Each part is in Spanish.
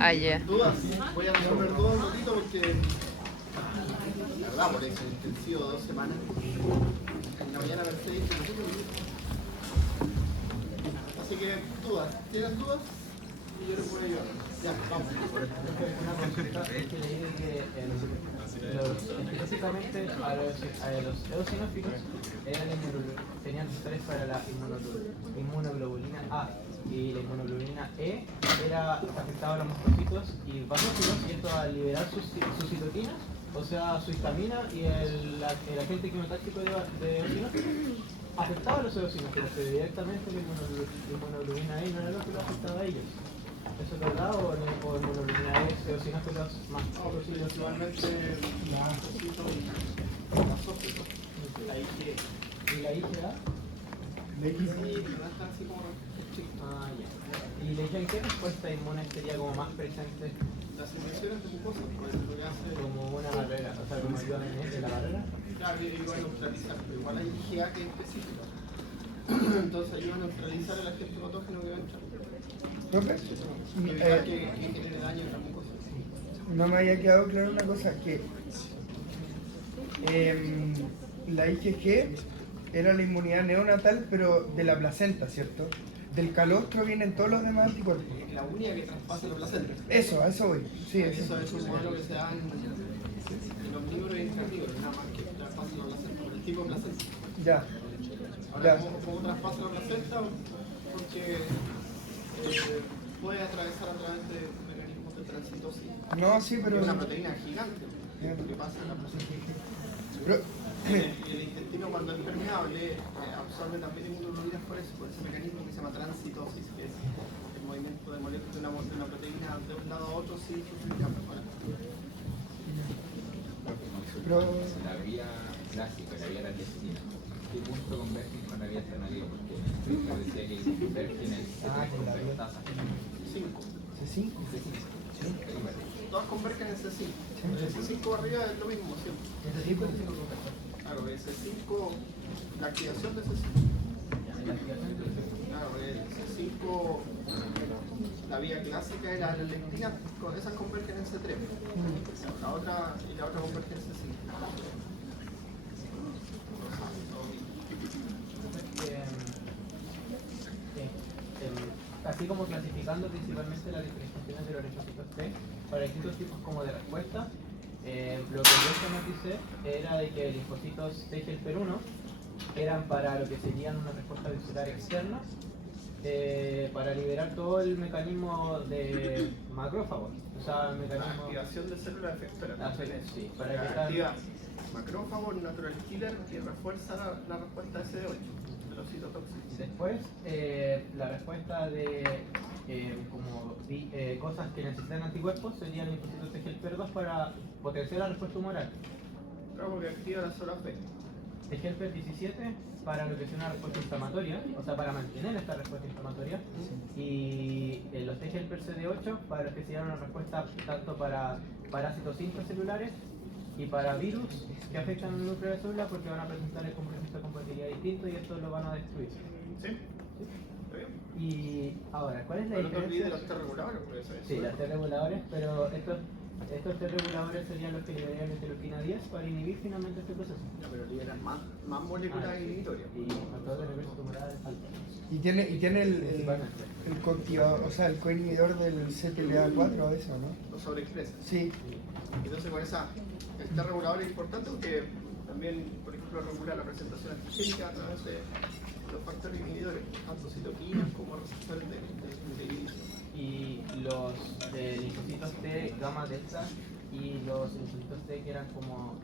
Ah, ya. ¿Dudas? Voy a resolver dudas un poquito porque, la verdad, por eso intensivo 2 semanas. En la mañana Mercedes dice, así que dudas. ¿Tienen dudas? Y yo les puedo ayudar. Ya, vamos. Una consulta es que leí de que específicamente a los eosinófilos tenían receptores para la inmunoglobulina A y la inmunoglobulina E afectaba a los mosquititos y basófilos, y esto al liberar sus citoquinas, o sea, su histamina y el agente quimiotáctico de eosinófilos afectaba a los eosinófilos, pero directamente la inmunoglobulina E no era lo que lo afectaba a ellos. ¿Eso es verdad o inmunoglobulina E es eosinófilos más? No, pero sí, principalmente basófilos. La IG. ¿Y la IgA? La IG sí, pero no está así como chiquita. Ah, ya. ¿Y le dicen qué respuesta inmune sería como más presente? Las infecciones de mucosa, pues lo que hace. Como una barrera, o sea, como ayuda en la barrera. Claro, igual neutralizar, pero igual hay IgA que es específica. Entonces ayuda a neutralizar el agente patógeno que va a entrar. Profe, Evitar que genere daño en la mucosa. no me había quedado claro una cosa, que la IgG era la inmunidad neonatal, pero de la placenta, ¿cierto? Del calostro vienen todos los demás anticuerpos. Es la única que traspasa la placenta. Eso, a eso voy. Sí, Eso es un modelo que se da en omnívoros y internívoros, nada más que traspasa la placenta, por el tipo de placenta. Ya. Ahora, ¿cómo traspasa la placenta? Porque puede atravesar a través de mecanismos de transitosis. No, sí, pero... Es una proteína gigante que pasa en la placenta. pero- Y el intestino, cuando es permeable, absorbe también inmunoglobulinas por ese mecanismo que se llama transitosis, que es el movimiento de moléculas de una proteína de un lado a otro sin sufrir cambios. pero... La vía clásica, la vía clandestina, ¿qué punto convergen con la vía alternativa? Porque me decía que convergen en el tasa. 5. ¿C5? Todas convergen en C5. El C5 arriba es lo mismo siempre. Claro, el C5, la activación de C5. Claro, el C5, la vía clásica era la lectina, con esas convergen en C3. La otra converge en C5. Así como clasificando principalmente las diferenciaciones de los linfocitos T para distintos tipos como de respuesta, lo que yo esquematicé era de que linfocitos T helper 1 eran para lo que serían una respuesta visceral externa, para liberar todo el mecanismo de macrófagos, o sea, el mecanismo... Activación de células efectoras. Sí, para Que evitar... activa macrófago, natural killer, que refuerza la respuesta CD8 de los citotóxicos. Después, la respuesta de cosas que necesitan anticuerpos serían linfocitos T helper 2 para potenciar la respuesta humoral. Claro, porque activa las células B. T helper 17 para lo que es una respuesta inflamatoria, o sea, para mantener esta respuesta inflamatoria. Y los T helper CD8 para los que serían una respuesta tanto para parásitos intracelulares y para virus que afectan al núcleo de la célula, porque van a presentar el componente de compatibilidad distinto y esto lo van a destruir. ¿Sí? ¿Está bien? Y ahora, ¿cuál es la Pero no te olvides de diferencia? los T reguladores, porque eso es. Sí, los T reguladores, pero estos T reguladores serían los que liberarían la interleuquina 10 para inhibir finalmente este proceso. No, pero liberan más moléculas inhibitorias. Y factor de reverso tumoral alto. Y tiene el coactivador, o sea, el coinhibidor del CTLA4 a veces, ¿no? Lo sobreexpresa. Sí. Entonces, con esa, el T regulador es importante porque también, por ejemplo, regula la presentación antigénica a través de los factores inhibidores, tanto citoquinas como receptores de inhibición. Y los linfocitos T gamma delta y los linfocitos T que eran como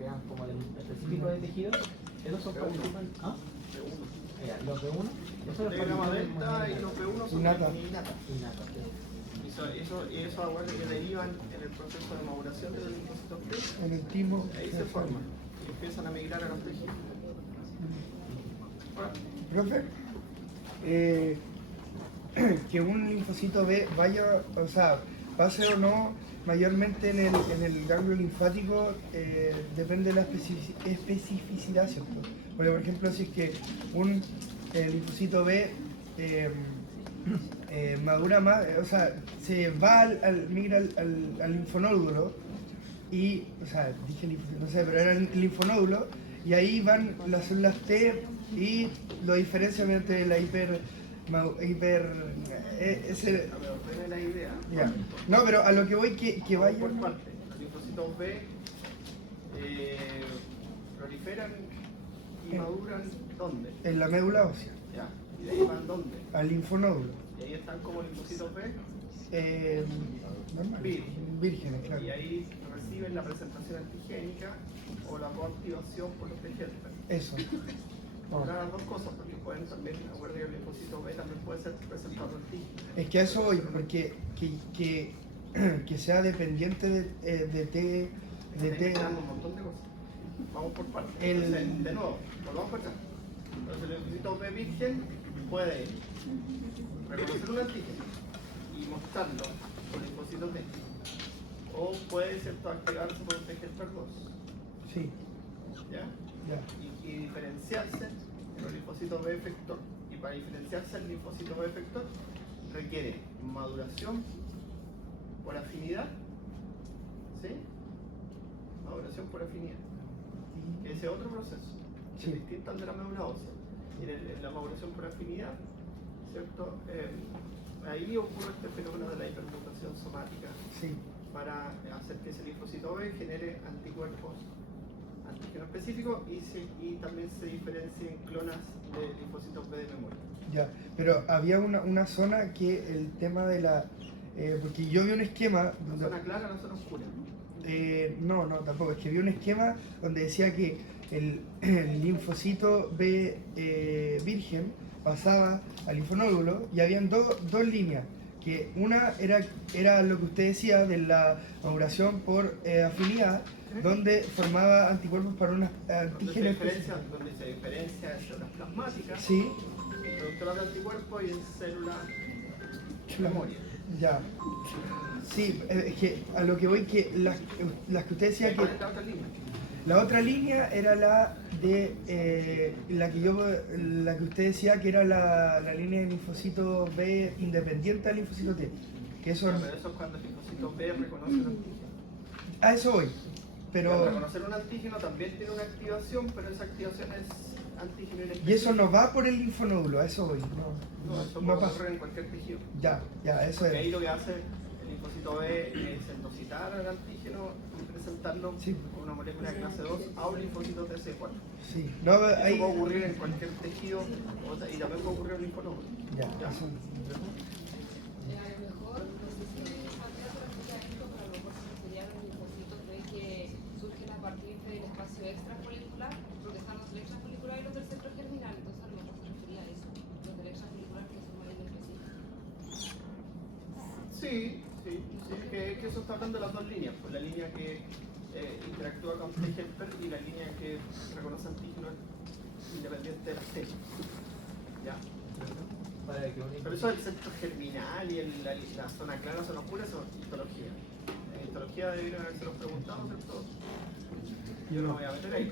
específicos de tejidos, esos son participan. ¿Ah? B1. Los B1, esos T gamma delta y los B1 son Innata. innatas. Y eso aguas que derivan en el proceso de maduración de los linfocitos T, En el timo. ahí se forman y empiezan a migrar a los tejidos. Ahora, Profe, que un linfocito B vaya, o sea, pase o no mayormente en el ganglio linfático, depende de la especificidad, ¿cierto? Porque, por ejemplo, si es que un linfocito B madura más, o sea, se va migra al linfonódulo y, o sea, dije no sé, pero era el linfonódulo y ahí van las células T y lo diferencia mediante la ese, A ver, ordene la idea. ya. No, pero a lo que voy que vaya Por parte, los linfocitos B proliferan y maduran ¿dónde? en la médula ósea, Ya. ¿Y de ahí van dónde? al linfonódulo. Y ahí están como linfocitos B Normal, Virgen. vírgenes, claro. y ahí reciben la presentación antigénica o la coactivación por los T-helper. Eso. Por las dos cosas, porque pueden también, acuérdate que el linfocito B también puede ser presentado antígeno. Es que a eso voy, porque que sea dependiente de T, de Está T. mezclando un montón de cosas. Vamos por partes. El- Entonces, de nuevo, volvamos por acá. Entonces, el linfocito B virgen puede reconocer un antígeno y mostrarlo con el linfocito T. O puede, ¿cierto?, activarse por el T-helper 2. Sí, ¿Ya? ya. Y diferenciarse en el linfocito B efector. Y para diferenciarse el linfocito B efector requiere maduración por afinidad, ¿sí? Maduración por afinidad. Ese otro proceso, que Sí. es distinto al de la médula ósea. Y en la maduración por afinidad, ¿cierto? Ahí ocurre este fenómeno de la hipermutación somática Sí, para hacer que ese linfocito B genere anticuerpos antígeno específico y también se diferencien clonas de linfocitos B de memoria. ya. Pero había una zona que el tema de la... porque yo vi un esquema La donde... zona clara, la zona oscura. no, tampoco. Es que vi un esquema donde decía que el linfocito B virgen pasaba al linfonódulo y habían dos líneas. Que una era lo que usted decía de la maduración por afinidad, donde formaba anticuerpos para unos antígenos. Donde se diferencia en células plasmáticas, Sí, productoras de anticuerpos y en células de memoria. ya. Sí, es que a lo que voy que las que usted decía que... ¿Cuál es la otra línea? La otra línea era la de la que usted decía que era la línea de linfocito B independiente al linfocito T. Que eso, Pero eso es cuando el linfocito B reconoce un antígeno. a eso voy. Al Pero reconocer un antígeno también tiene una activación, pero esa activación es antígeno inespecífico. y eso no va por el linfonódulo, a eso voy. No, eso No puede pasa. ocurrir en cualquier tejido. Ya, eso Porque ahí es. lo que hace el linfocito B es endocitar al antígeno y presentarlo Sí. con una molécula de clase 2 a un linfocito TC4. Sí. No, Eso ahí. puede ocurrir en cualquier tejido y también puede ocurrir en el linfonódulo. Ya, eso. A lo mejor, no sé si habría otro explicamiento, pero a lo mejor serían los linfocitos B que surgen a partir del espacio extrafolicular, porque están los del extrafolicular y los del centro germinal, entonces a lo mejor se refería a eso, los del extrafolicular que son más específicos. Sí, que eso está hablando de las dos líneas, pues la línea que interactúa con T-helper y la línea que reconoce antígenos independiente de las T. ¿Ya? Para que un Pero eso del centro germinal y la zona clara, zona oscura, eso es histología. En histología deberían haberse los preguntado, ¿cierto? Yo no voy a meter ahí,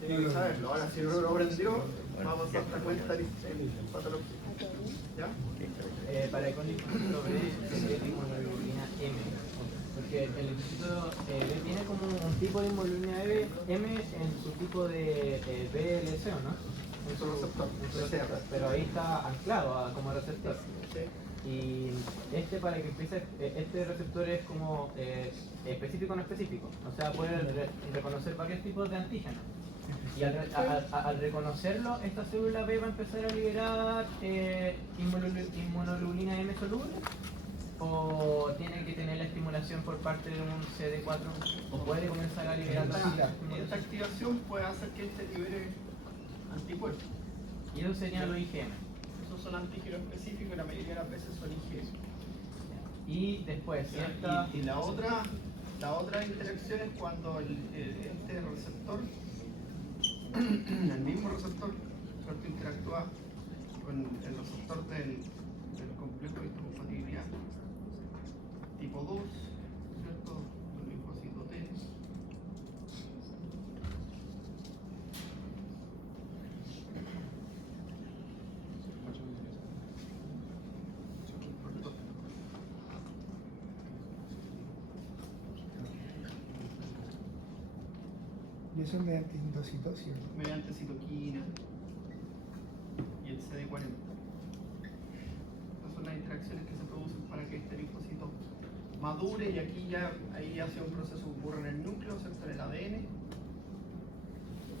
tienen que saberlo. Ahora, si no lo aprendió, vamos a dar cuenta en patología. ¿Ya? para que un linfocito B tenga inmunoglobulina M. Porque el linfocito B tiene como un tipo de inmunoglobulina M en su tipo de BLC, ¿no? En su receptor. en su receptor. Pero ahí está anclado como receptor. Sí. Y para que empiece, este receptor es como específico o no específico. O sea, puede reconocer varios tipos de antígenos. Y al reconocerlo, esta célula B va a empezar a liberar inmunoglobulina M soluble. ¿O tiene que tener la estimulación por parte de un CD4? ¿O puede comenzar a liberar Esta activación puede hacer que este libere anticuerpos. Y eso sería los IgM. Esos son antígenos específicos y la mayoría de las veces son IgM. Y después, si esta... Y la otra interacción es cuando este receptor, el mismo receptor, ¿cierto?, interactúa con el receptor del complejo de histocompatibilidad tipo 2, ¿cierto?, con el linfocito T. Y eso es mediante endocitosis. mediante citoquina y el CD40. Esas son las interacciones que se producen para que este linfocito madure, y aquí ya ahí hace un proceso que ocurre en el núcleo, ¿cierto? En el ADN,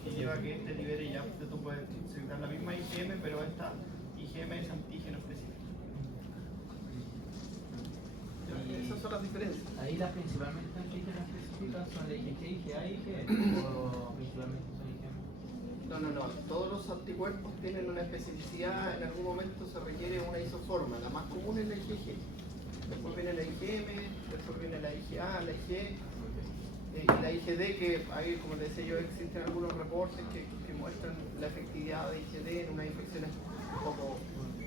que lleva a que este libere ya, tú puedes secretar la misma IgM, pero esta IgM es antígeno específico. Ya, esas son las diferencias. Ahí las principalmente antígenos específicas son la IgG, IgA y IgE, o principalmente son IgM. No. Todos los anticuerpos tienen una especificidad. En algún momento se requiere una isoforma. La más común es la IgG. Después viene la IgM, después viene la IgA, la Ig y la IgD, que ahí, como te decía yo, existen algunos reportes que muestran la efectividad de IgD en unas infecciones un poco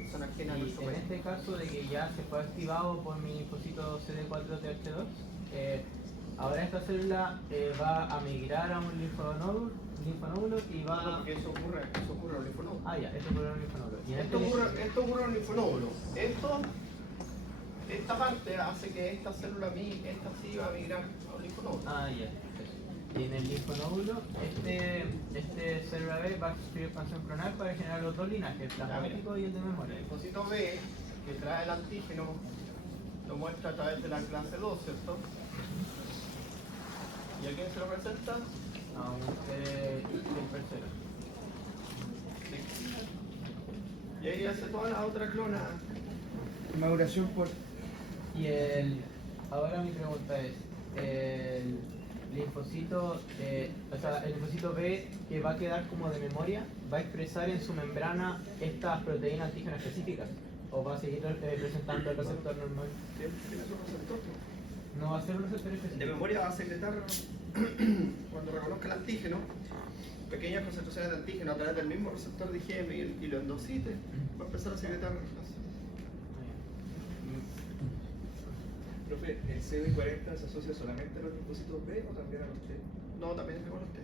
son ajenas a Y nuestro en país. este caso de que ya se fue activado por mi linfocito CD4-TH2, ahora esta célula va a migrar a un linfonódulo y No, va... porque eso ocurre en los linfonodos. Ah, ya, esto ocurre en un linfonódulo. Y en Esto este ocurre en los linfonodulos. Esta parte hace que esta célula esta sí va a migrar a un linfonodo. Ah, ya. Eso. Y en el linfonódulo, este célula B va a sufrir expansión clonal para generar los dos linajes, el plasmático y el de El memoria. linfocito B, que trae el antígeno, lo muestra a través de la clase 2, ¿cierto? ¿Y a quién se lo presenta? A un tercero. Y ahí hace toda la otra clona. Maduración por... Y ahora mi pregunta es, el linfocito, el linfocito B que va a quedar como de memoria, ¿va a expresar en su membrana estas proteínas antígenas específicas? ¿O va a seguir presentando el receptor normal? Tiene su receptor. ¿No va a ser un receptor De específico? memoria va a secretar, cuando reconozca el antígeno, pequeñas concentraciones de antígeno a través del mismo receptor de IgM y lo endocite, va a empezar a secretar. Profe, ¿el CD40 se asocia solamente a los linfocitos B o también a los T? No, también se conoce.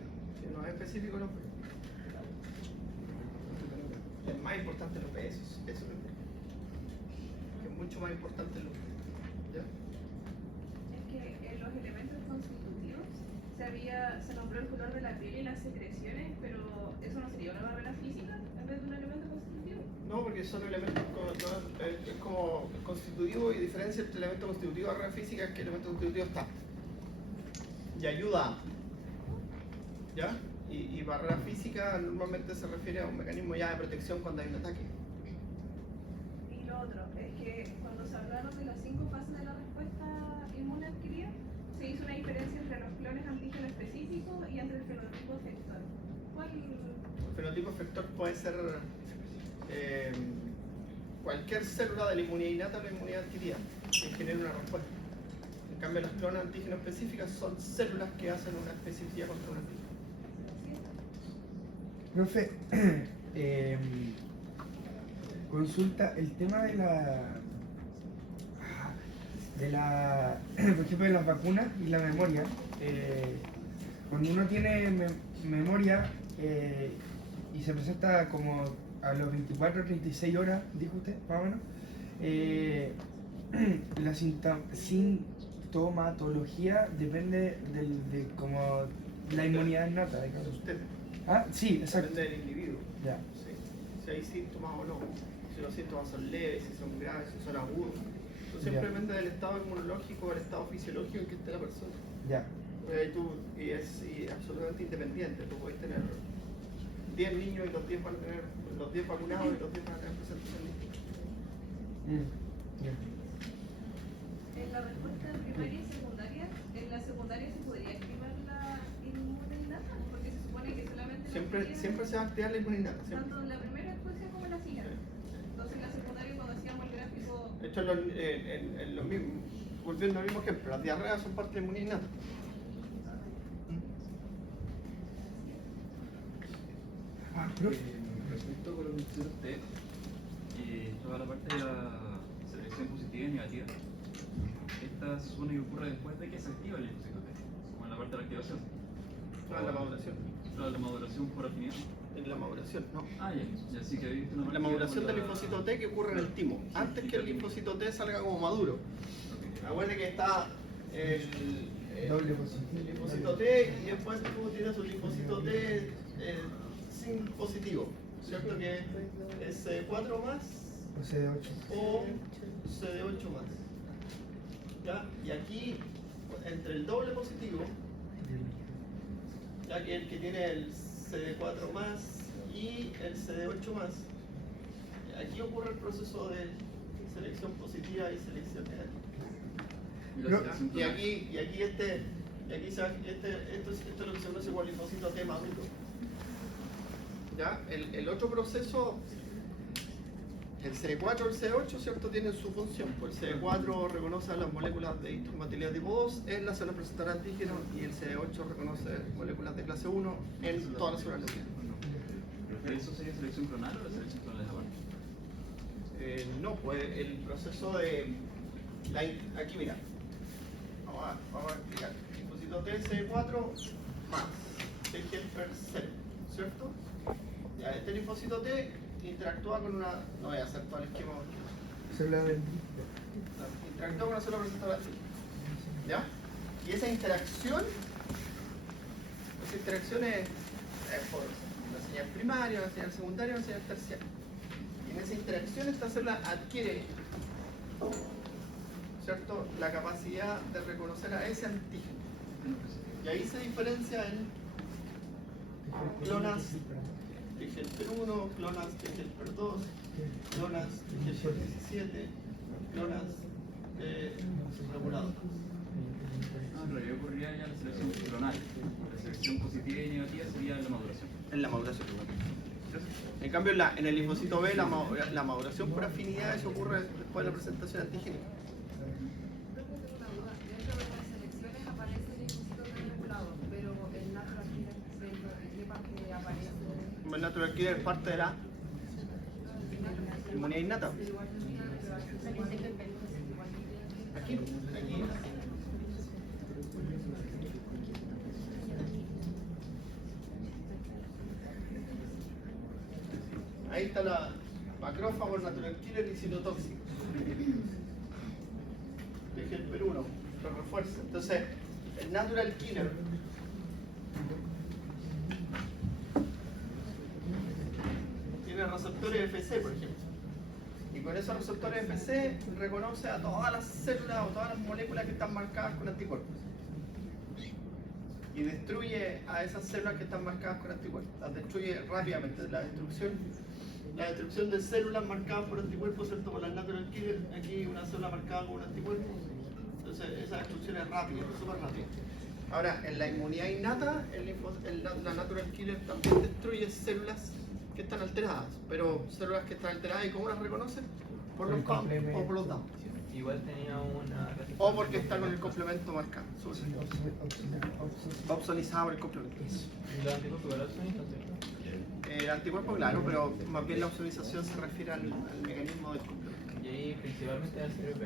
No es específico los B. Es más importante los B, eso es lo importante. Es mucho más importante los B. ¿Ya? Es que en los elementos constitutivos se nombró el color de la piel y las secreciones, pero eso no sería una barrera física en vez de un elemento constitutivo. No, porque son elementos, es como constitutivo, y diferencia entre elemento constitutivo y barrera física es que el elemento constitutivo está y ayuda, ¿ya? Y barrera física normalmente se refiere a un mecanismo ya de protección cuando hay un ataque. Y lo otro es que cuando se hablaron de las 5 fases de la respuesta inmune adquirida, se hizo una diferencia entre los clones antígeno específicos y entre el fenotipo efector. ¿Cuál? El fenotipo efector puede ser cualquier célula de la inmunidad innata o la inmunidad adquirida que genere una respuesta. En cambio, las clonas antígeno específicas son células que hacen una especificidad contra un antígeno. Profe, consulta el tema de por ejemplo, de las vacunas y la memoria. Cuando uno tiene memoria y se presenta como a los 24 o 36 horas, dijo usted, más o menos, la sintomatología depende de como la inmunidad innata. De usted, Ah, sí, exacto. depende del individuo. Ya. Sí. Si hay síntomas o no, si los síntomas son leves, si son graves, si son agudos. Eso siempre Ya. depende del estado inmunológico, del estado fisiológico en que esté la persona. Ya. Y es absolutamente independiente. Tú puedes tener 10 niños y los 10 van a tener los 10 vacunados y los 10 van a tener presentación distinta. Ya. En la respuesta primaria y secundaria, en la secundaria se podría activar la inmunidad innata, porque se supone que solamente la Siempre se va a activar la inmunidad. Siempre. tanto en la primera exposición como en la siguiente. Entonces en la secundaria cuando hacíamos el gráfico, De hecho, en lo mismo, volviendo al mismo ejemplo, las diarreas son parte de la inmunidad innata. Profe. Respecto con los linfocitos T, toda la parte de la selección positiva y negativa, esta se supone que ocurre después de que se activa el linfocito T, como en la parte de la activación. La maduración. Claro, la maduración por afinidad. En la maduración, no. Ah, ya sí que he visto una La maduración del linfocito T que ocurre en el timo, antes que el linfocito T salga como maduro. Acuérdate que está Doble positivo. el linfocito T, y después tú tienes un linfocito T sin positivo, ¿cierto? Que es CD4 más O CD8. o CD8 más. ¿Ya? Y aquí, entre el doble positivo, ya que el que tiene el CD4 más y el CD8 más, aquí ocurre el proceso de selección positiva y selección negativa. Y la No. selección Y aquí esto es lo que se conoce como linfocito T maduro. ¿Ya? El otro proceso, el CD4 y el CD8, ¿cierto? Tienen su función. Pues el CD4 reconoce las moléculas de incompatibilidad tipo 2 en la célula receptora de antígeno y el CD8 reconoce moléculas de clase 1 en todas las células nucleares. ¿Pero eso sería selección clonal o la selección clonal es aparte? No, pues el proceso de... aquí mira, vamos a explicar. Linfocito T, CD4 más T-helper 0, ¿cierto? Ya, este linfocito T interactúa con una... No voy a hacer todo el esquema. Célula del Interactúa con una célula receptora antígeno. ¿Ya? Y esa interacción es por una señal primaria, una señal secundaria, una señal terciaria. Y en esa interacción esta célula adquiere, ¿cierto?, la capacidad de reconocer a ese antígeno. Y ahí se diferencia en clonas T-helper 1, clonas T-helper 2, clonas T-helper 17, clonas reguladoras. En realidad ocurriría ya la selección clonal. La selección positiva y negativa sería la maduración. En la maduración. En cambio, en el linfocito B, la maduración por afinidad, eso ocurre después de la presentación antigénica. Tengo una duda. Dentro de las selecciones aparece el linfocito T regulado, pero el natural killer, ¿en qué parte aparece? El natural killer es parte de la inmunidad innata. Aquí. Ahí está la macrófago, el natural killer y citotóxico. T-helper 1, lo refuerza. Entonces, el natural killer tiene receptores FC, por ejemplo. Y con esos receptores FC reconoce a todas las células o todas las moléculas que están marcadas con anticuerpos. Y destruye a esas células que están marcadas con anticuerpos. Las destruye rápidamente. La destrucción de células marcadas por anticuerpos, ¿cierto? Por la natural killer, aquí una célula marcada con un anticuerpo. Entonces esa destrucción es rápida, súper rápida. Ahora, en la inmunidad innata, la natural killer también destruye células que están alteradas, pero células que están alteradas, ¿y cómo las reconoce? Por los COM o por los DAM. Igual tenía una... O porque está con el complemento marcado. Opsonizado por el complemento. ¿Y los anticuerpos igual opsonizan, cierto? El anticuerpo, claro, pero más bien la opsonización se refiere al mecanismo del complemento. Y ahí principalmente el CRP.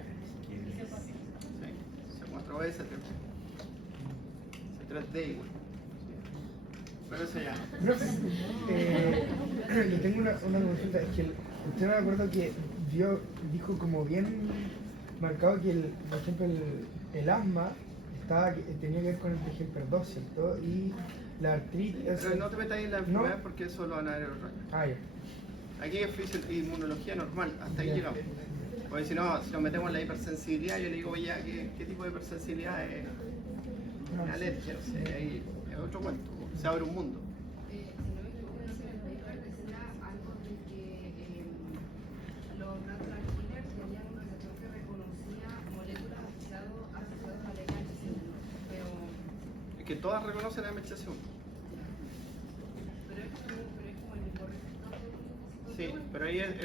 C4B, C3B. C3D igual. Pero eso ya. Profe, le tengo una consulta. Es que usted me acuerdo que dijo como bien marcado que, por ejemplo, el asma tenía que ver con el T-helper 2, ¿cierto? Y la artritis... Pero no te metas ahí en la enfermedad porque eso lo van a ver los rayos. Ah, ya. Aquí es inmunología normal, hasta ahí llegamos. Porque si nos metemos en la hipersensibilidad, yo le digo, oye, ¿qué tipo de hipersensibilidad es? Una alergia, o sea, ahí es otro cuento, se abre un mundo. Si no me equivoco, el paper decía algo de que los natural killers tenían un receptor que reconocía moléculas asociadas a la MHC1, pero Es que todas reconocen la MHC1. es como el mismo receptor del linfocito Sí, T. pero ahí es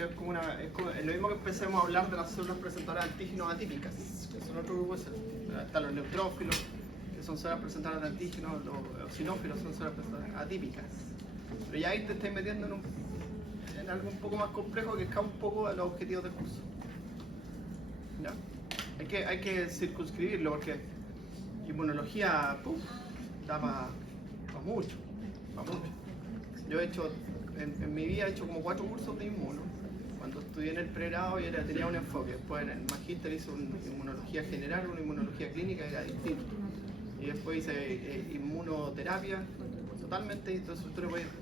lo mismo que empecemos a hablar de las células presentadoras de antígenos atípicas, que son otro grupo de células. Están los neutrófilos, que son células presentadoras de antígenos, los eosinófilos son células presentadoras atípicas. Pero ya ahí te estás metiendo en algo un poco más complejo que escapa un poco a los objetivos del curso. ¿Ya? Hay que circunscribirlo porque inmunología da para mucho, para mucho. Yo he hecho, en mi vida he hecho como 4 cursos de inmuno cuando estudié en el pregrado tenía un enfoque, después en el magíster hice una inmunología general, una inmunología clínica, era distinto. Y después hice inmunoterapia, totalmente distinto,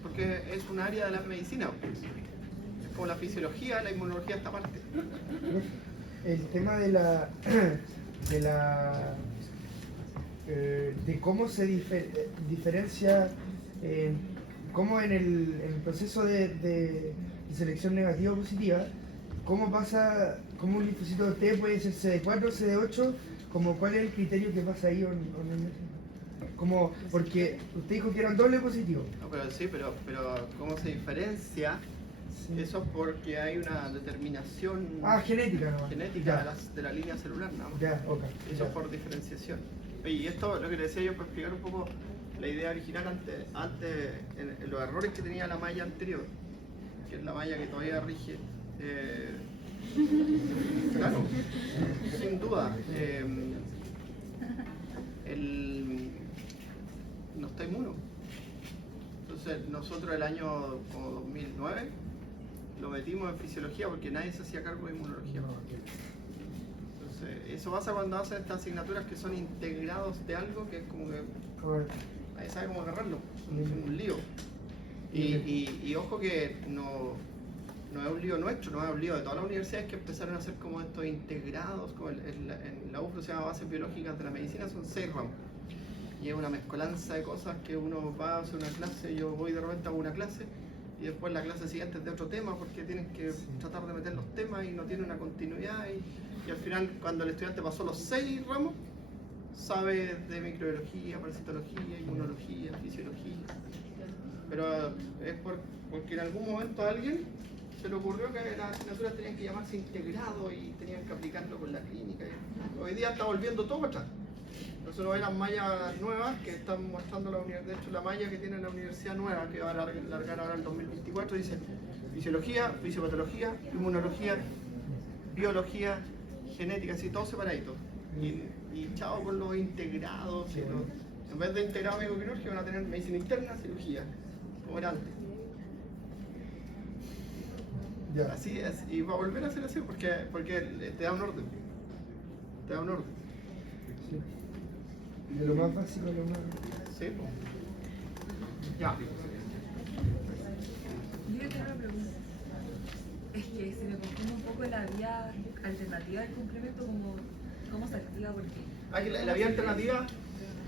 porque es un área de la medicina. Es como la fisiología, la inmunología esta parte. El tema de de cómo se diferencia, cómo en el proceso de selección negativa o positiva, cómo pasa, cómo un linfocito T puede ser CD4, CD8, como cuál es el criterio que pasa ahí como, porque usted dijo que eran doble positivo. No, pero sí, pero ¿cómo se diferencia? Sí. Eso es porque hay una determinación Genética nomás. genética de la línea celular, nada más. Ya, ok. Eso es por diferenciación. Oye, y esto, lo que le decía yo, para explicar un poco la idea original antes en los errores que tenía la malla anterior, que es la malla que todavía rige. Claro, sin duda. No está inmuno. Entonces, nosotros el año como 2009 lo metimos en fisiología porque nadie se hacía cargo de inmunología. Entonces, eso pasa cuando hacen estas asignaturas que son integrados de algo que es como que nadie sabe cómo agarrarlo. Es un lío. Y ojo que no es un lío nuestro, no es un lío de todas las universidades que empezaron a hacer como estos integrados, como en la UFRO se llama Bases Biológicas de la Medicina, son 6 ramos. Y es una mezcolanza de cosas que uno va a hacer una clase, yo voy de repente a una clase y después la clase siguiente es de otro tema porque tienen que tratar de meter los temas y no tiene una continuidad y al final cuando el estudiante pasó los 6 ramos sabe de microbiología, parasitología, inmunología, fisiología, pero es porque en algún momento a alguien se le ocurrió que las asignaturas tenían que llamarse integrado y tenían que aplicarlo con la clínica. Hoy día está volviendo todo para atrás. Nosotros eran mallas nuevas que están mostrando la universidad. De hecho, la malla que tiene la universidad nueva, que va a largar ahora en 2024, dice fisiología, fisiopatología, inmunología, biología, genética, así todo separadito. Y chao con los integrados. En vez de integrado médico-quirúrgico van a tener medicina interna, cirugía, como era antes. Ya. Así es, y va a volver a ser así porque te da un orden. Te da un orden. Sí. De lo más básico a lo más... Sí, pues. Ya. Yo tengo una pregunta. Es que se me confunde un poco la vía alternativa del complemento, cómo se activa, porque... Aquí la vía alternativa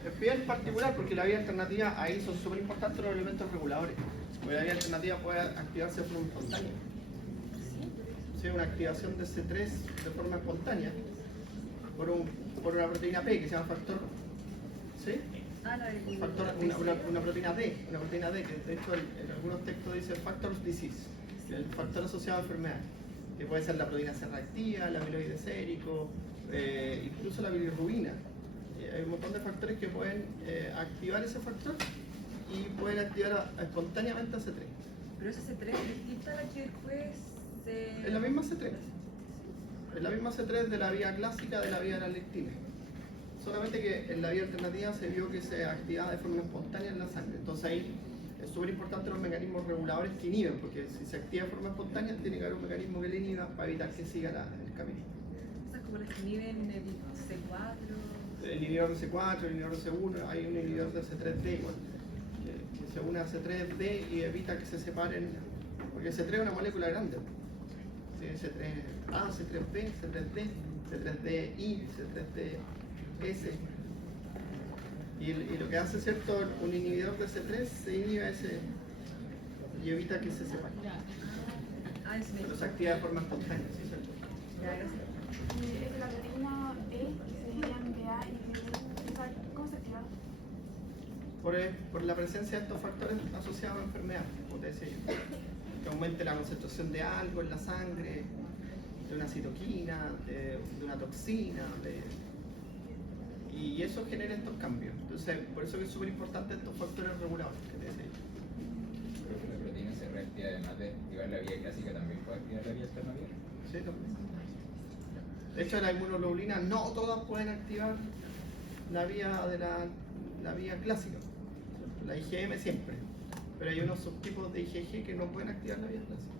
es bien particular porque la vía alternativa ahí son súper importantes los elementos reguladores. Porque la vía alternativa puede activarse de forma espontánea. Sí, una activación de C3 de forma espontánea por una proteína P que se llama factor. ¿Sí? Una proteína D, que de hecho en algunos textos dice factor disease, el factor asociado a enfermedad, que puede ser la proteína C reactiva, el amiloide sérico, incluso la bilirrubina. Hay un montón de factores que pueden activar ese factor y pueden activar espontáneamente a C3. Pero esa C3 es distinta a la que después se... Es la misma C3. Es la misma C3 de la vía clásica de la vía de la lectina. Solamente que en la vía alternativa se vio que se activaba de forma espontánea en la sangre. Entonces ahí es súper importante los mecanismos reguladores que inhiben, porque si se activa de forma espontánea tiene que haber un mecanismo que le inhiba para evitar que siga el camino. Esas como las que inhiben el C4... El inhibidor de C4, el inhibidor de C1, hay un inhibidor de C3D igual, que se une a C3D y evita que se separen, porque C3 es una molécula grande. Sí, C3A, C3B, C3D, C3DI, C3DS. Y lo que hace, ¿cierto? Un inhibidor de C3 se inhibe ese y evita que se separe. Pero se activa de forma espontánea, ¿sí? ¿Cierto? Es de la proteína E, que se llama MDA y ¿cómo se activa? Por la presencia de estos factores asociados a enfermedades, como te decía yo. Que aumente la concentración de algo en la sangre, de una citoquina, de una toxina, y eso genera estos cambios. Entonces, por eso es súper importante estos factores reguladores que te decía yo. Pero que la proteína se reactiva además de activar la vía clásica, también puede activar la vía alternativa. Sí, también. De hecho, la inmunoglobulina no todas pueden activar la vía clásica. La IgM siempre. Pero hay unos subtipos de IgG que no pueden activar la vía clásica.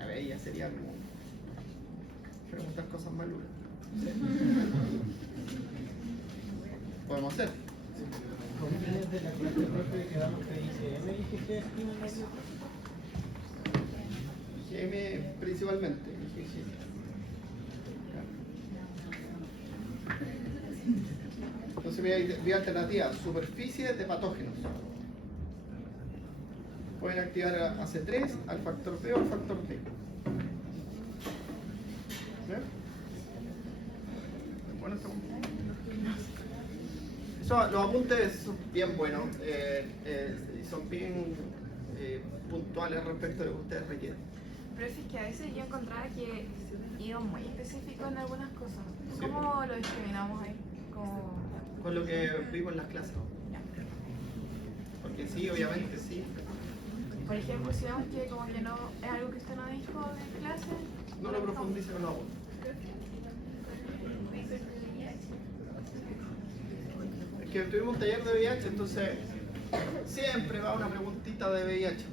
A ver, ya sería como preguntar cosas maluras. Podemos hacer. ¿Con fines de la clase del profe quedamos que dice M y que se estima la GM principalmente. Entonces, vía alternativa, superficies de patógenos. Pueden activar a C3, al factor B o al factor D. ¿Ven? Bueno, los apuntes son bien buenos y son bien puntuales respecto a lo que ustedes requieren. Pero es que a veces yo encontraba que iban muy específicos en algunas cosas. Sí. ¿Cómo lo discriminamos ahí? Como... Con lo que vimos en las clases. Porque sí, obviamente sí. Por ejemplo, si vemos que como que no es algo que usted no dijo de clase, No lo profundice con los apuntes. Es que tuvimos un taller de VIH, entonces siempre va una preguntita de VIH.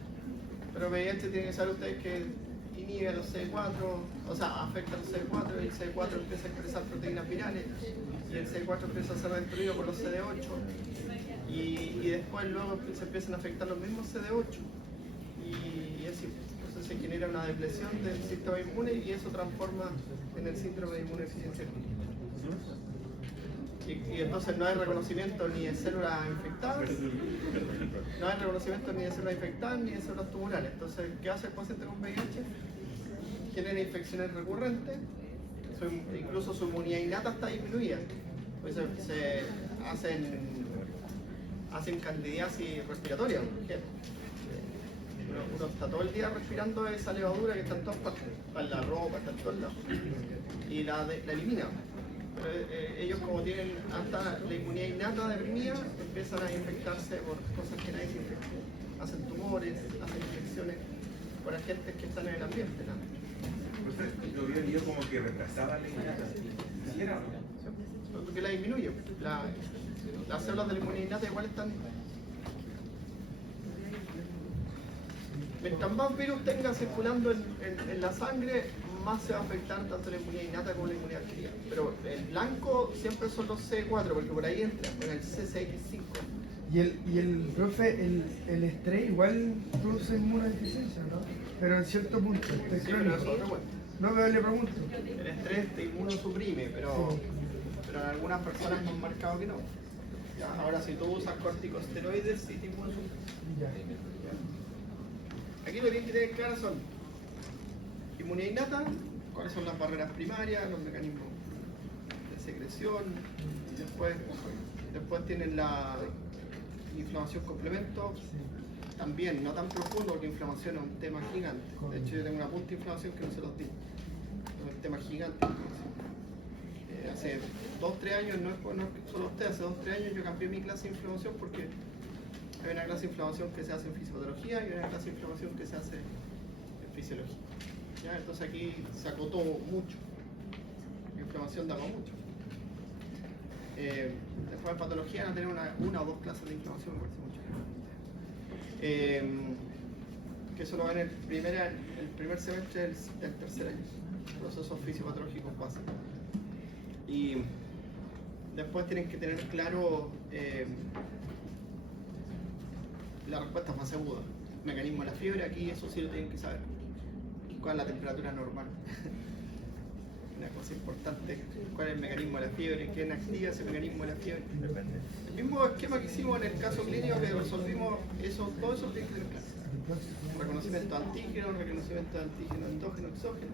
Pero VIH tiene que saber ustedes que inhibe los CD4, o sea, afecta a los CD4, y el CD4 empieza a expresar proteínas virales, y el CD4 empieza a ser destruido por los CD8, y después luego se empiezan a afectar los mismos CD8, y así. Entonces se genera una depresión del sistema inmune y eso transforma en el síndrome de inmunodeficiencia. Y entonces no hay reconocimiento ni de células infectadas, no hay reconocimiento ni de células infectadas ni de células tumorales. Entonces, ¿qué hace el paciente con VIH? Genera infecciones recurrentes, incluso su inmunidad innata está disminuida. Pues se hacen candidiasis respiratoria. Uno está todo el día respirando esa levadura que está en todas partes, está en la ropa, está en todos lados, y la elimina. Pero ellos, como tienen hasta la inmunidad innata deprimida, empiezan a infectarse por cosas que nadie se infecta. Hacen tumores, hacen infecciones por agentes que están en el ambiente, ¿no? Entonces, lo había leído como que retrasaba la innata. ¿Sí era? Porque la disminuye. Las células de la inmunidad innata igual están. Mientras más virus tenga circulando en la sangre, más se va a afectar tanto la inmunidad innata como la inmunidad adquirida. Pero el blanco siempre son los C4, porque por ahí entra, en el CCX5. Y el profe, el estrés igual produce inmunodeficiencia, ¿no? Pero en cierto punto, estoy Sí, pero eso crónico. es otra cuenta. No, pero le pregunto. El estrés te inmunosuprime, pero en algunas personas es más marcado que no. Ya, ahora, si tú usas corticosteroides, sí te inmunosuprime. Ya. Aquí lo que tienen que tener claro son inmunidad innata, cuáles son las barreras primarias, los mecanismos de secreción, y después tienen la inflamación complemento, también no tan profundo porque inflamación es un tema gigante. De hecho, yo tengo una punta de inflamación que no se los di. Es un tema gigante. Hace 2-3 años, no es solo usted, hace 2-3 años yo cambié mi clase de inflamación porque hay una clase de inflamación que se hace en fisiopatología y una clase de inflamación que se hace en fisiología. ¿Ya? Entonces aquí se acotó mucho. La inflamación da para mucho. Después en patología van a tener una o dos clases de inflamación, me parece mucho. Que eso lo ven en el primer semestre del tercer año. Procesos fisiopatológicos básicos. Y después tienen que tener claro la respuesta más aguda. Mecanismo de la fiebre, aquí eso sí lo tienen que saber. ¿Cuál es la temperatura normal? Una cosa importante, ¿cuál es el mecanismo de la fiebre? ¿Quién activa ese mecanismo de la fiebre? El mismo esquema que hicimos en el caso clínico que resolvimos, todo eso tiene que tener clase. Reconocimiento de antígeno, reconocimiento de antígeno endógeno, exógeno.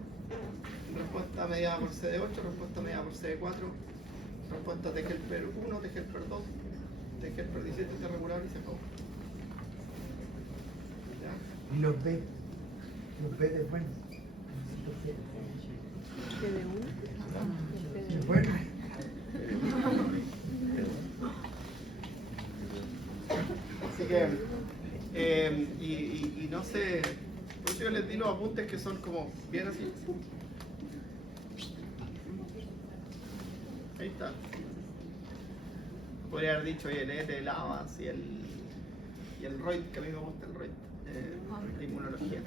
Respuesta mediada por CD8, respuesta mediada por CD4, respuesta de Helper 1, de Helper 2, de Helper 17 está regular y se acabó. ¿Ya? Y los B es bueno. Es bueno. Así que, y no sé, por eso yo les di los apuntes que son como bien así. Ahí está. Podría haber dicho, oye, léete el Avas y el Royd, que a mí me gusta el Royd. de inmunología.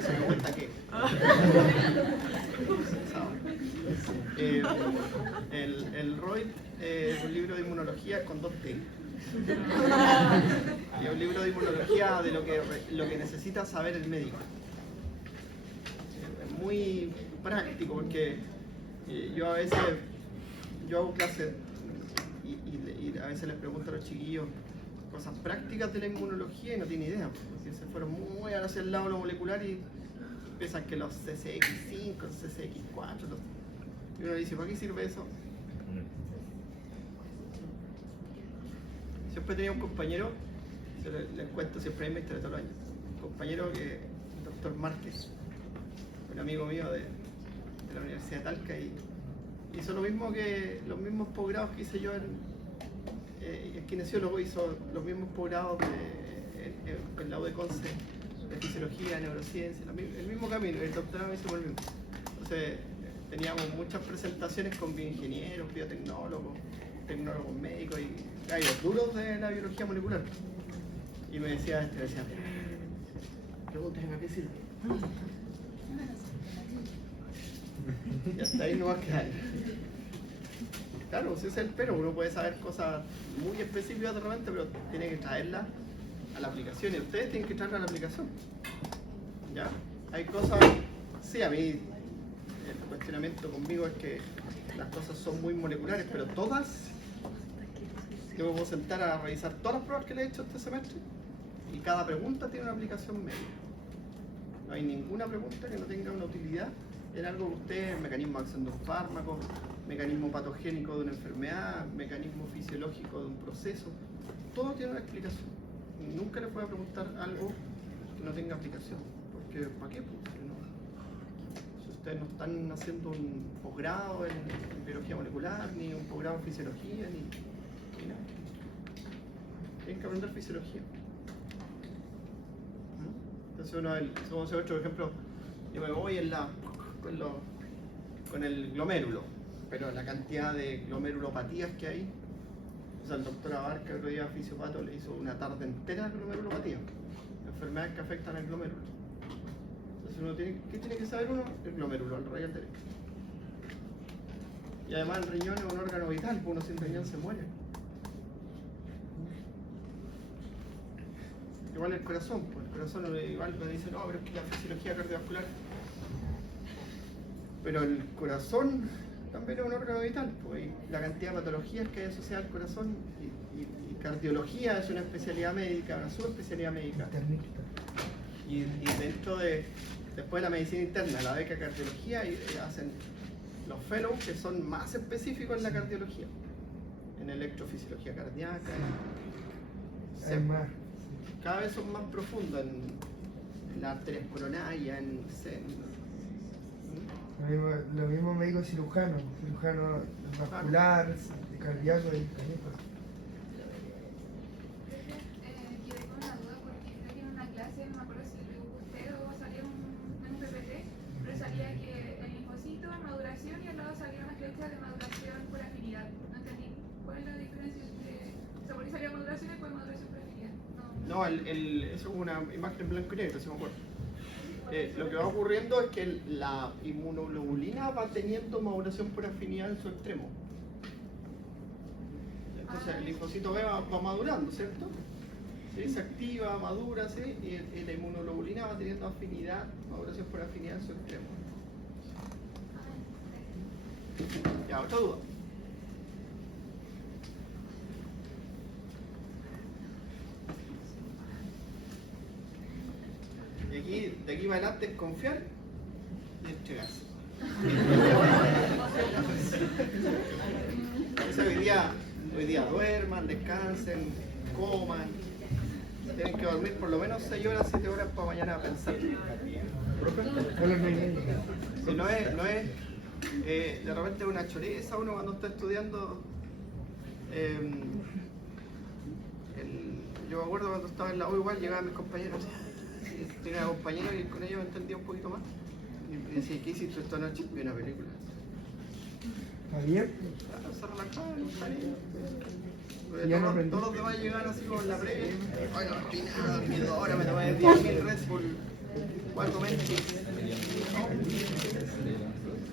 Se me cuenta que el ROID es un libro de inmunología con 2 T. Y es un libro de inmunología de lo que necesita saber el médico. Es muy práctico porque yo hago clases y a veces les pregunto a los chiquillos cosas prácticas de la inmunología y no tienen idea, porque se fueron muy hacia el lado de lo molecular y piensan que los CCX5, los CCX4, y uno dice, ¿para qué sirve eso? Siempre tenía un compañero, yo les cuento siempre en mi historia todos los años, un compañero que el doctor Márquez, un amigo mío de la Universidad de Talca, y hizo lo mismo que los mismos posgrados que hice yo el kinesiólogo, hizo los mismos posgrados en la U de Conce, de fisiología, neurociencia, el mismo camino, el doctorado hizo por el mismo. Entonces teníamos muchas presentaciones con bioingenieros, biotecnólogos, tecnólogos médicos y los duros de la biología molecular. Y me decía, pregúntame a qué sirve. Y hasta ahí no va a quedar. Claro, ese es el pero, uno puede saber cosas muy específicas de repente, pero tiene que traerlas a la aplicación y ustedes tienen que traerlas a la aplicación. ¿Ya? Hay cosas, sí, a mí el cuestionamiento conmigo es que las cosas son muy moleculares, pero todas, yo me puedo sentar a revisar todas las pruebas que le he hecho este semestre y cada pregunta tiene una aplicación médica. No hay ninguna pregunta que no tenga una utilidad en algo que usted, mecanismo de acción de un fármaco, mecanismo patogénico de una enfermedad, mecanismo fisiológico de un proceso, todo tiene una explicación. Nunca le voy a preguntar algo que no tenga aplicación, porque ¿para qué? Porque si ustedes no están haciendo un posgrado en biología molecular, ni un posgrado en fisiología, ni nada. Tienen que aprender fisiología. Entonces vamos a hacer otro ejemplo, yo me voy con el glomérulo, pero la cantidad de glomerulopatías que hay, o sea, el doctor Abarca el otro día fisiopato le hizo una tarde entera de glomerulopatía, enfermedades que afectan al glomérulo. Entonces ¿qué tiene que saber uno? El glomérulo, el rayón derecho. Y además el riñón es un órgano vital, pues uno sin riñón se muere. Igual el corazón, pues el corazón igual me dice, no, pero es que la fisiología cardiovascular. Pero el corazón también es un órgano vital, pues, y la cantidad de patologías que hay asociadas al corazón y cardiología es una especialidad médica, una subespecialidad médica. Y después de la medicina interna, la beca de cardiología, y hacen los fellows que son más específicos en la cardiología, en electrofisiología cardíaca, cada vez son más profundos en las arterias coronarias, Lo mismo médico cirujano vascular, cardíaco y Quedé con una duda porque creo que en una clase, no me acuerdo si lo dijo usted o salía en un PPT, pero salía que el linfocito en maduración y al lado salía una flecha de maduración por afinidad. No entendí cuál es la diferencia entre. O sea, por ahí salía maduración y después maduración por afinidad. No, eso es una imagen en blanco y negro, si me acuerdo. Lo que va ocurriendo es que la inmunoglobulina va teniendo maduración por afinidad en su extremo. Entonces el linfocito B va madurando, ¿cierto? ¿Sí? Se activa, madura, ¿sí? Y la inmunoglobulina va teniendo afinidad, maduración por afinidad en su extremo. Ya, otra duda. Y de aquí para adelante es confiar y entregarse. Entonces hoy día duerman, descansen, coman. Tienen que dormir por lo menos 6 horas, 7 horas para mañana pensar. Si no es de repente una choreza uno cuando está estudiando. Yo me acuerdo cuando estaba en la U igual llegaban mis compañeros. Tenía compañeros y con ellos me entendía un poquito más. Y decía, ¿qué hiciste esta noche? Vi una película. ¿Está bien? Se relajaban, Ya no aprendí. todos los demás llegaban así con la previa. Ay, no estoy nada dormido, ahora me tomé 10.000 Red Bull, 4 meses.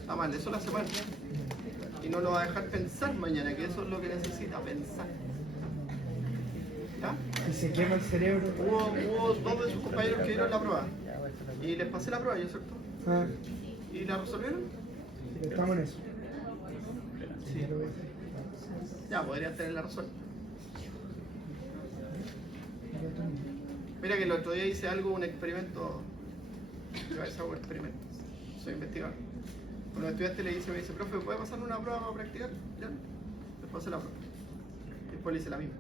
Está mal, eso la semana. Y no lo va a dejar pensar mañana, que eso es lo que necesita, pensar. ¿Ya? Y se quema el cerebro. Hubo 2 de sus compañeros que dieron la prueba. Y les pasé la prueba, ¿yo cierto? Ah, ¿Y la resolvieron? estamos en eso. Sí. Ya, podrían tenerla resuelta. Mira que el otro día hice un experimento. Yo a veces hago experimentos. Soy investigador. Cuando los estudiantes le dice, profe, ¿puede pasar una prueba para practicar? Ya. Después hace la prueba. Después le hice la misma.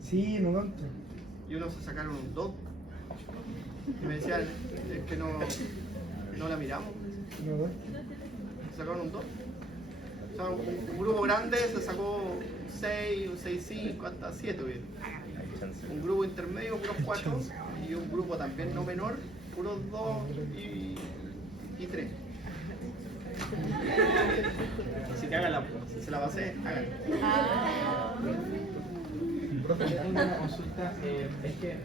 Sí, no tanto. Y unos se sacaron un 2. Y me decían, es que no la miramos. No, no. Se sacaron un 2. O sea, un grupo grande se sacó un 6, un 6,5, hasta 7. ¿Bien? Un grupo intermedio, puros 4. Y un grupo también no menor, puros 2 y 3. Así que háganla, si se la pasé, háganla. Profe, yo tengo una consulta, es que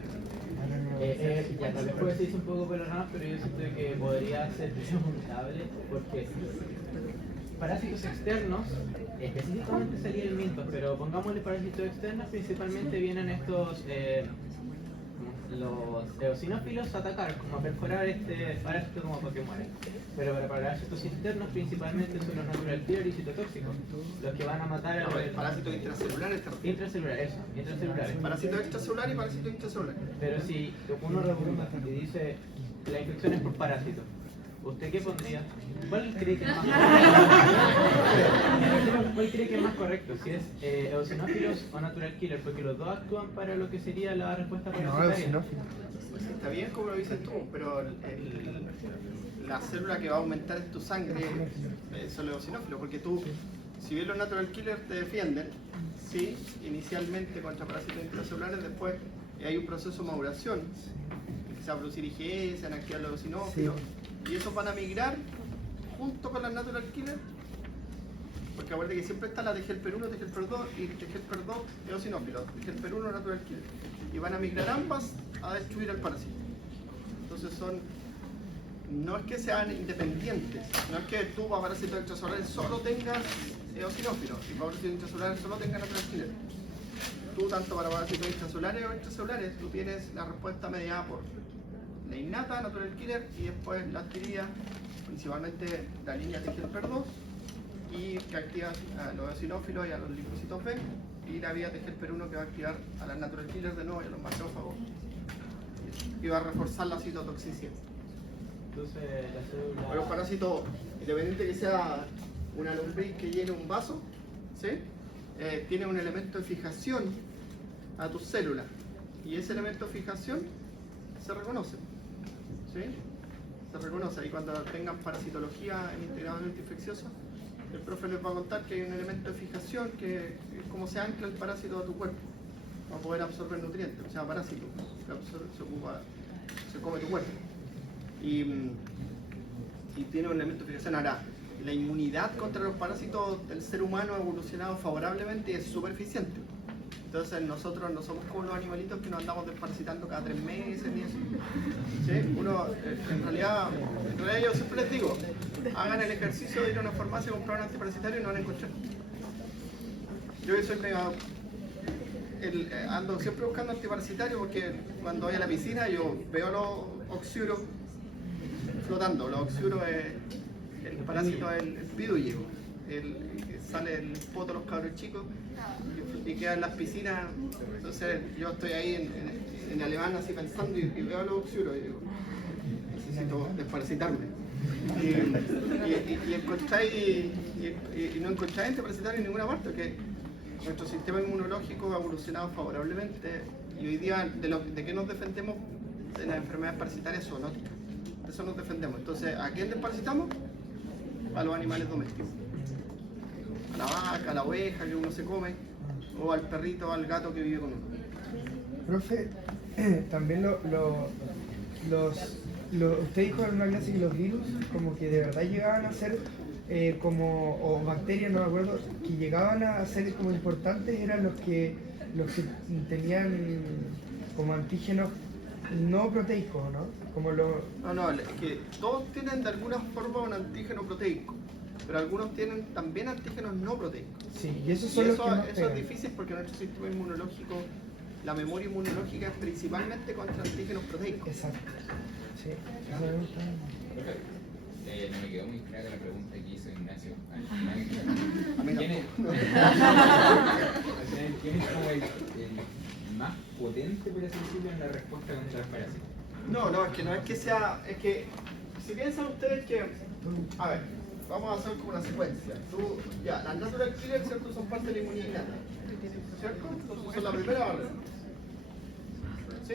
ya tal vez puede ser un poco por las ramas, pero yo siento que podría ser preguntable porque parásitos externos, específicamente sería el minto, pero pongámosle parásitos externos, principalmente vienen estos, los eosinófilos a atacar, como a perforar este parásito como para que muera. Pero para parásitos internos principalmente son los natural killer y citotóxicos, los que van a matar a los Parásitos intracelulares. intracelulares, intracelulares. Parásitos extracelulares y parásitos intracelulares. Pero si uno rebunda y dice la infección es por parásito, ¿usted qué pondría? ¿Cuál cree que es más correcto? ¿Cuál cree que es más correcto? Si es eosinófilos o natural killer, porque los dos actúan para lo que sería la respuesta No, parasitaria. eosinófilo. Pues está bien como lo dices tú, pero la célula que va a aumentar en tu sangre son los eosinófilos, porque tú, si bien los natural killers te defienden, sí, inicialmente contra parásitos intracelulares, después hay un proceso de maduración, que se va a producir IgE, se van a activar los eosinófilos, y esos van a migrar junto con las natural killers, porque acuérdate que siempre está la TGLP1, TGLP2 y TGLP2 eosinófilos, TGLP1 natural killer, y van a migrar ambas a destruir el parásito. Entonces no es que sean independientes, no es que tú para parásitos extracelulares solo tengas eosinófilos y para parásitos intracelulares solo tengas natural killer. Tú tanto para parásitos intracelulares o extracelulares, tú tienes la respuesta mediada por la innata, natural killer, y después la adquirida, principalmente la línea TGLP2, y que activa a los eosinófilos y a los linfocitos B, y la vía TGLP1 que va a activar a las natural killers de nuevo y a los macrófagos, y va a reforzar la citotoxicidad. Entonces la célula... Pero un parásito, independiente que sea una lombriz que llene un vaso, ¿sí? Tiene un elemento de fijación a tus células, y ese elemento de fijación se reconoce, ¿sí? Se reconoce, y cuando tengan parasitología en integralmente infecciosa, el profe les va a contar que hay un elemento de fijación que es como se ancla el parásito a tu cuerpo para poder absorber nutrientes, o sea, parásito, se come tu cuerpo. Y tiene un elemento de fijación. Ahora, la inmunidad contra los parásitos del ser humano ha evolucionado favorablemente y es súper eficiente. Entonces nosotros no somos como los animalitos que nos andamos desparasitando cada 3 meses ni eso. ¿Sí? Uno, en realidad yo siempre les digo, hagan el ejercicio de ir a una farmacia a comprar un antiparasitario y no van a encontrar. Yo que soy medio... ando siempre buscando antiparasitario porque cuando voy a la piscina yo veo los oxiuros flotando. Los oxiuros es el parásito, el pidullo, que sale el poto de los cabros chicos y queda en las piscinas. Entonces yo estoy ahí en alemán así pensando y veo los oxiuros y digo, necesito desparasitarme. Y encontráis y no encontráis antiparasitario en ninguna parte, porque nuestro sistema inmunológico ha evolucionado favorablemente y hoy día de qué nos defendemos de las enfermedades parasitarias zoonóticas. De eso nos defendemos. Entonces, ¿a quién desparasitamos? A los animales domésticos. A la vaca, a la oveja que uno se come, o al perrito o al gato que vive con uno. Profe, también usted dijo en una clase que los virus como que de verdad llegaban a ser o bacterias, no me acuerdo, que llegaban a ser como importantes eran los que tenían como antígenos no proteicos, ¿no? Como los... No, es que todos tienen de alguna forma un antígeno proteico, pero algunos tienen también antígenos no proteicos. Sí, y esos Y son los eso, que más eso pegan. es difícil porque nuestro sistema inmunológico, la memoria inmunológica es principalmente contra antígenos proteicos. Exacto. Sí, eso me gusta. No me quedó muy clara la pregunta que hizo Ignacio. A mí ¿Quién es, tampoco. ¿Quién es como el más potente, por así decirlo, en la respuesta contra los parásitos? No, es que no es que sea, es que si piensan ustedes que, a ver, vamos a hacer como una secuencia. Las natural killers, ¿cierto? Son parte de la inmunidad innata, ¿cierto? Entonces son la primera barrera. ¿Sí?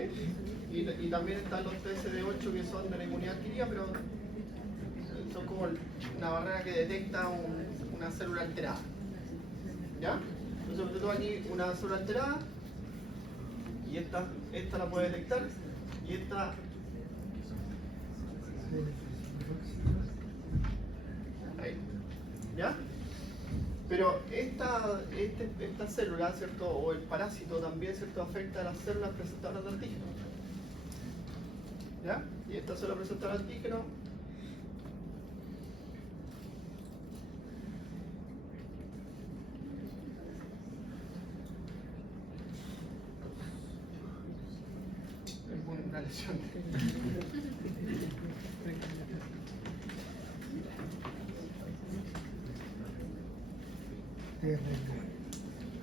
Y también están los TSD8 que son de la inmunidad adquirida, pero son como una barrera que detecta una célula alterada. ¿Ya? Entonces tengo aquí una célula alterada y esta la puede detectar y esta ahí. ¿Ya? Pero esta célula, ¿cierto? O el parásito también, ¿cierto? Afecta a las células presentadoras de antígeno. ¿Ya? Y esta célula presentadora de antígeno es una lesión.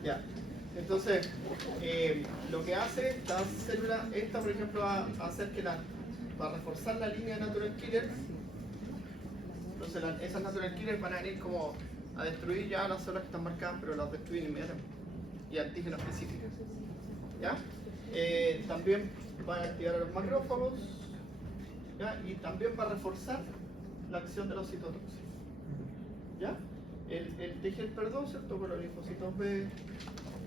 Ya, entonces lo que hace esta célula, esta por ejemplo va a hacer que va a reforzar la línea de natural killers. Entonces esas natural killers van a venir como a destruir ya las células que están marcadas, pero las destruyen inmediatamente y antígenos específicos. ¿Ya? También va a activar a los macrófagos, ¿ya? Y también va a reforzar la acción de los citotóxicos. ¿Ya? El TGL-PER2, ¿cierto? Con los linfocitos B,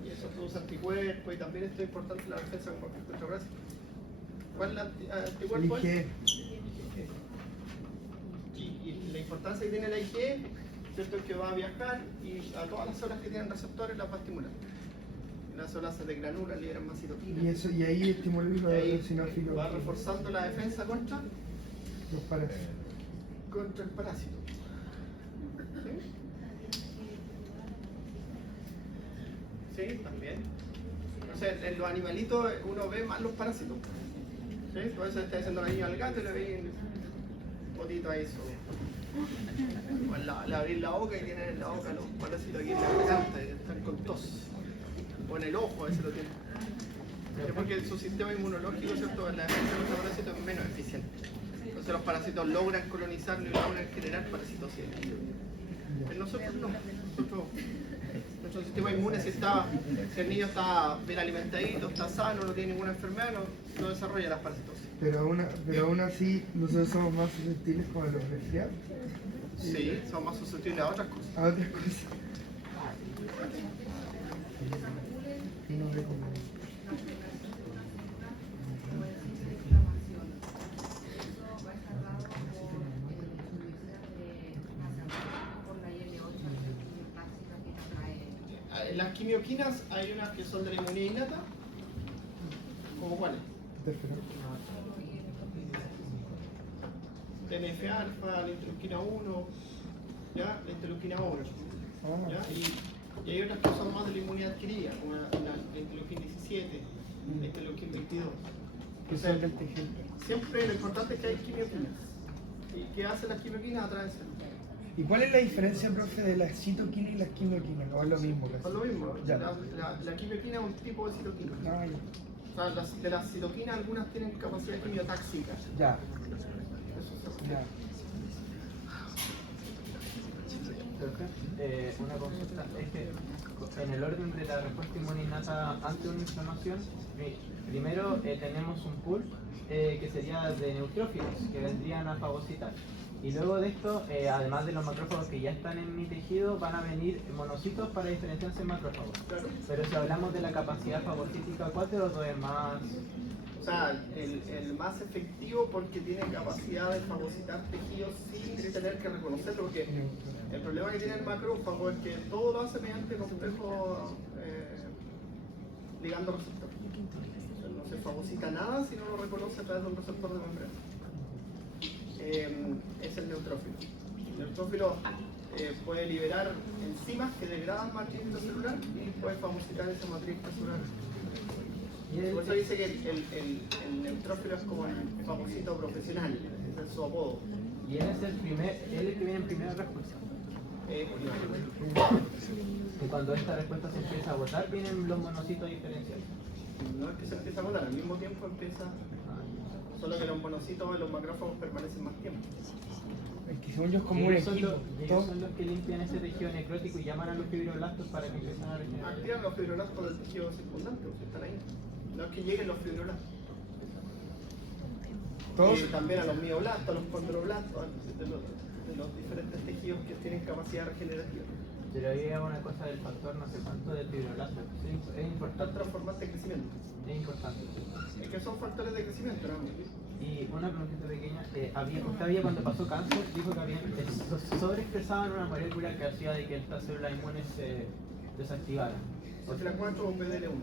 y eso produce anticuerpos, y también esto es importante la defensa contra parásitos. ¿Cuál es el anticuerpo? El IgE. Y la importancia que tiene la IgE, ¿cierto? Es que va a viajar y a todas las células que tienen receptores las va a estimular. Y las células se desgranulan, liberan más citoquinas. Y ahí estimula Y los ahí eosinófilos. va reforzando la defensa contra Los parásitos. el parásito. ¿Sí? Sí, también. Entonces, en los animalitos uno ve más los parásitos. ¿Sí? Por eso está diciendo la niña al gato y le ve un potito ahí o le abrir la boca y tienen en la boca los parásitos aquí en la garganta y están con tos. O en el ojo, a veces lo tienen. Es porque su sistema inmunológico, ¿cierto? En la defensa de los parásitos es menos eficiente. Entonces los parásitos logran colonizarlo y logran generar parasitosis. En nosotros no. Nuestro sistema inmune, si el niño está bien alimentadito, está sano, no tiene ninguna enfermedad, no desarrolla las parasitosis. Pero aún así, nosotros somos más susceptibles como a los resfriados. Sí, son más susceptibles a otras cosas. A otras cosas. No ve como... En las quimioquinas hay unas que son de la inmunidad innata. ¿Cómo cuáles? TNF-alfa, la interleuquina 1, ¿ya? La interleuquina 8. ¿Ya? Y hay otras que son más de la inmunidad adquirida, como la interleuquina 17, la interleuquina 22. Que son del tejido. Siempre lo importante es que hay quimioquinas. ¿Y qué hacen las quimioquinas? Atraen células. ¿Y cuál es la diferencia, profe, de las citoquinas y las quimioquinas? ¿O es lo mismo? Casi? Es lo mismo. Ya. La quimioquina es un tipo de citoquina. Ah, ya. O sea, de las citoquinas algunas tienen capacidad quimiotáxica. Ya. Eso es Ya. Una consulta, es que en el orden de la respuesta inmune innata ante una inflamación, primero tenemos un pool que sería de neutrófilos que vendrían a fagocitar. Y luego de esto, además de los macrófagos que ya están en mi tejido, van a venir monocitos para diferenciarse en macrófagos. Claro. Pero si hablamos de la capacidad fagocítica, ¿cuál de los dos es más O sea, el más efectivo porque tiene capacidad de fagocitar tejidos sin tener que reconocerlo, porque el problema que tiene el macrófago es que todo lo hace mediante complejo ligando receptor. O sea, no se fagocita nada si no lo reconoce a través de un receptor de membrana. Es el neutrófilo. El neutrófilo puede liberar enzimas que degradan matriz intracelular y puede fagocitar esa matriz intracelular. Por eso dice que el neutrófilo es como el fagocito profesional, ese es su apodo. Y él es el que viene en primera respuesta. Y cuando esta respuesta se empieza a agotar, vienen los monocitos diferenciales. No es que se empieza a agotar, al mismo tiempo empieza, solo que los monocitos de los macrófagos permanecen más tiempo. Es que según yo es como Y un ellos son equipo. ellos son los que limpian ese tejido necrótico y llaman a los fibroblastos para que empiecen a regenerar. Activan los fibroblastos del tejido circundante, porque están ahí. No es que lleguen los fibroblastos. Todos. Y también a los mioblastos, a los condroblastos, de los diferentes tejidos que tienen capacidad regenerativa. Pero ahí es una cosa del factor no sé cuánto del fibroblasto. Es Están importante. transformantes de crecimiento. Es importante. Es que son factores de crecimiento, ¿no? Y una preguntita pequeña, usted había cuando pasó cáncer, dijo que había sobreexpresaban una molécula que hacía de que estas células inmunes se desactivaran. CTLA4 o PDL1.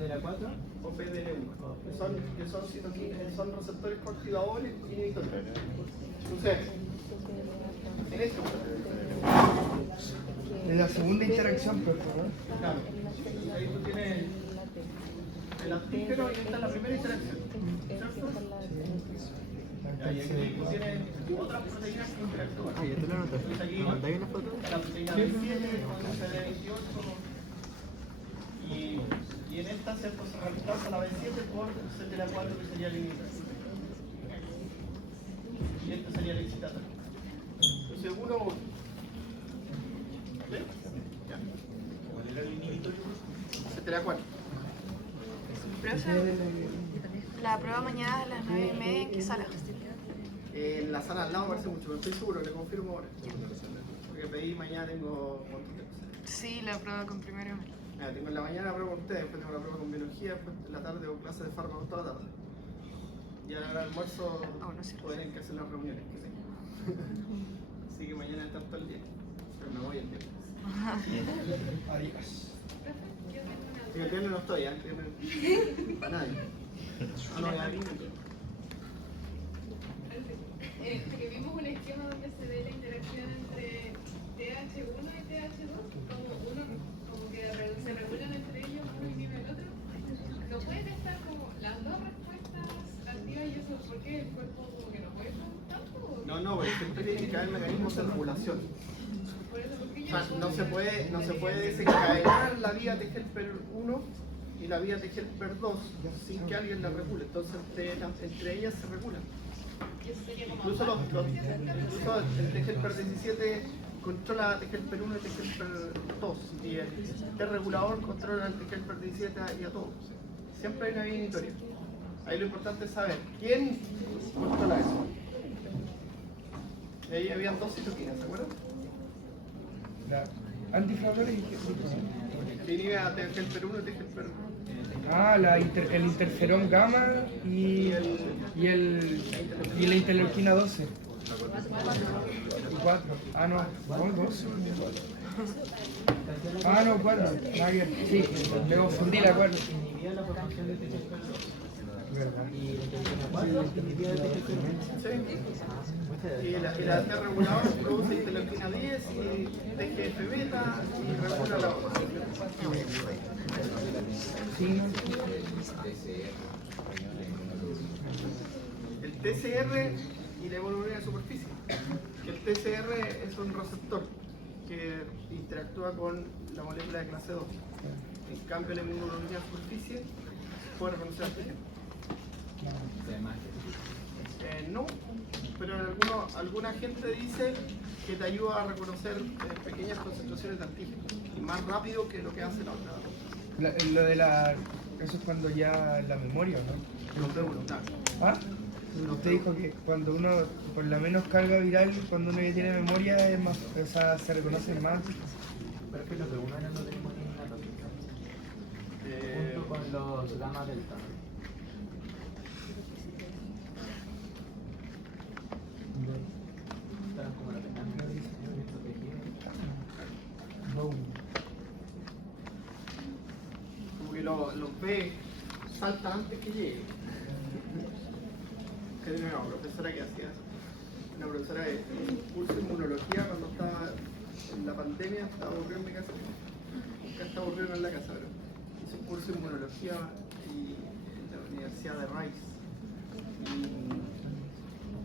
¿De la 4? O PDL1. Que son citoquinas, son receptores coactivadores y inhibitores. Entonces, en esto, En la segunda interacción, por favor. claro, ahí tú tienes el antígeno y esta es la primera interacción. ¿Cierto? Y aquí tú tienes otras proteínas que interactúan. Ah, ya te lo noté. Entonces aquí ¿Me mandáis una foto? la proteína B7 con el CD28 y en esta se reemplaza la B7 por CTLA4 que sería el inhibidor. Y este sería el excitatorio. Entonces uno. ¿Sí? Ya. ¿Cuál era el inhibitorio? CTLA4. Profe, la prueba mañana a las 9:30, ¿en qué sala? En la sala al lado parece mucho, pero estoy seguro, le confirmo ahora. Porque pedí mañana tengo un montón de cosas. Sí, la prueba con primero. Tengo en la mañana la prueba con ustedes, después tengo la prueba con biología, después en la tarde o clase de fármacos toda la tarde. Y al almuerzo podrán que hacer las reuniones que tengo. Así que mañana estar todo el día. Pero me voy el viernes. Adiós. Sí, el viernes no estoy, el viernes para nadie. Ah, no, ya vine. Que vimos un esquema donde se ve la interacción entre TH1 y TH2, como que se regulan entre ellos, uno inhibe el otro. ¿No pueden estar como las dos respuestas activas y eso? ¿Por qué el cuerpo como que no puede tanto? No, porque siempre tiene que haber mecanismos de regulación. Por eso, porque O sea, no se puede desencadenar la vía TGLPR1 y la vía TGLPR2 sin que alguien la regule. Entonces entre ellas se regulan. Incluso el TGLPR17 controla TGLPR1 y TGLPR2 y el T-regulador controla el TGLPR17 y a todos. Siempre hay una vía inhibitoria. Ahí lo importante es saber quién controla eso. Y ahí habían dos citoquinas, ¿se acuerdan? La antiflamadores y Que inhibe a TGLPR1 y TGLPR2. Ah, el interferón gamma y la interleuquina 12. Y 4. Ah, no, 12. Ah, no, 4. Sí, me confundí la 4. Inhibía la formación de TGLPR2. ¿Verdad? Y la interleuquina 4 inhibía el TGLPR1. Y la T-regulador produce interleuquina 10 y TGF-beta y regula la otra. Sí. El TCR y la hemoglobina de superficie. Que el TCR es un receptor que interactúa con la molécula de clase 2. En cambio, la hemoglobina de superficie puede reconocer antígeno. No, pero alguna gente dice que te ayuda a reconocer pequeñas concentraciones de antígeno y más rápido que lo que hace la otra. Eso es cuando ya la memoria, ¿no? Los D1, claro. ¿Ah? Usted dijo que cuando uno, por la menos carga viral, cuando uno ya tiene memoria, es más, o sea, se reconoce más. Pero es que los de uno no tenemos ni una tóxica. Junto con los gamma delta. los B saltan antes que llegue. Que tenía una profesora que hacía eso. Una profesora de curso de inmunología cuando estaba en la pandemia, estaba aburrido en mi casa. Nunca estaba aburrido en la casa, pero hizo un curso de inmunología en la Universidad de Rice.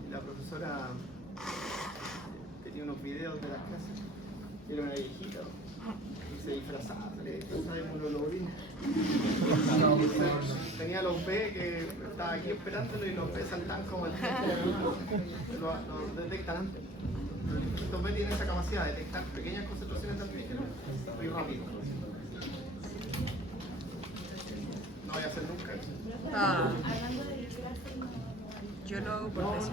Y la profesora tenía unos videos de las clases. Era una viejita y se disfrazaba de inmunoglobulina. Tenía los B que estaba aquí esperándolo y los B saltan como el lo detectan antes. Los B tienen esa capacidad de detectar pequeñas concentraciones de antígenos muy rápido. No voy a hacer nunca eso. Ah, yo lo hago por veces.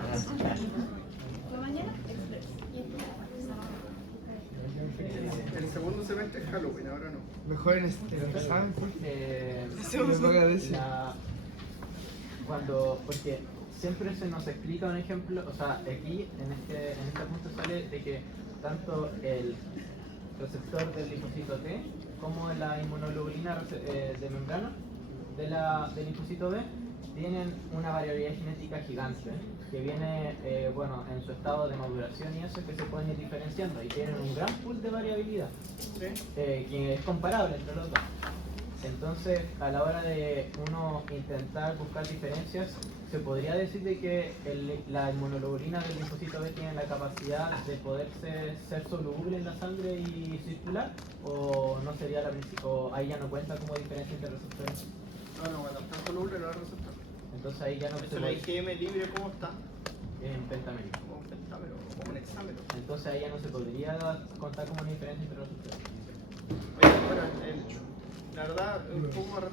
El segundo semestre es Halloween, ahora no. Mejor en el examen, porque siempre se nos explica un ejemplo, o sea, aquí en este punto sale de que tanto el receptor del linfocito T como la inmunoglobulina de membrana del linfocito B tienen una variabilidad genética gigante que viene en su estado de maduración y eso, que se pueden ir diferenciando y tienen un gran pool de variabilidad que es comparable entre los dos. Entonces, a la hora de uno intentar buscar diferencias, se podría decir de que la inmunoglobulina del linfocito B tiene la capacidad de poderse ser soluble en la sangre y circular, o no sería o ahí ya no cuenta como diferencia entre receptores. No, cuando está soluble no es receptor. Entonces ahí ya no se la IgM libre, ¿cómo está? En pentamérico. Como un pentámero, como un hexámero. Entonces ahí ya no se podría contar como una diferencia entre receptores. Oye, bueno, la verdad, un poco más